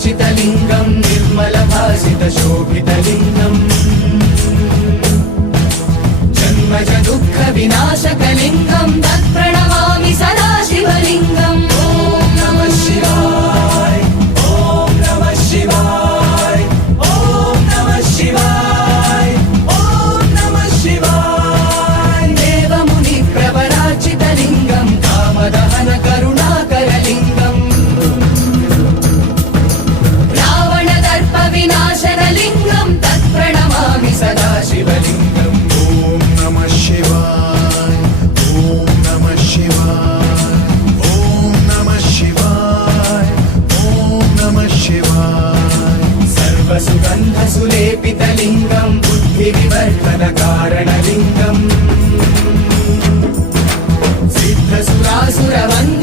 निर्मलभासितलिङ्गम् निर्मलभासितशोभितलिङ्गम् जन्मज दुःखविनाशकलिङ्गम् तत्प्रणमामि सदा शिवलिङ्गम् ॐ नमः शिवाय ॐ नमः शिवाय ॐ नमः शिवाय ॐ नमः शिवाय देवमुनिप्रवराचितलिङ्गम् कामदहन करुणाकरलिङ्गम् रावणदर्पविनाशनलिङ्गम् तत्प्रणमामि सदा शिवलिङ्गम् ॐ नमः शिवाय ॐ नमः शिवाय ॐ नमः शिवाय ॐ नमः शिवाय सर्वसुगन्धसुलेपितलिङ्गम् बुद्धिविवर्धनकारणलिङ्गम् सिद्धसुरासुरवन्द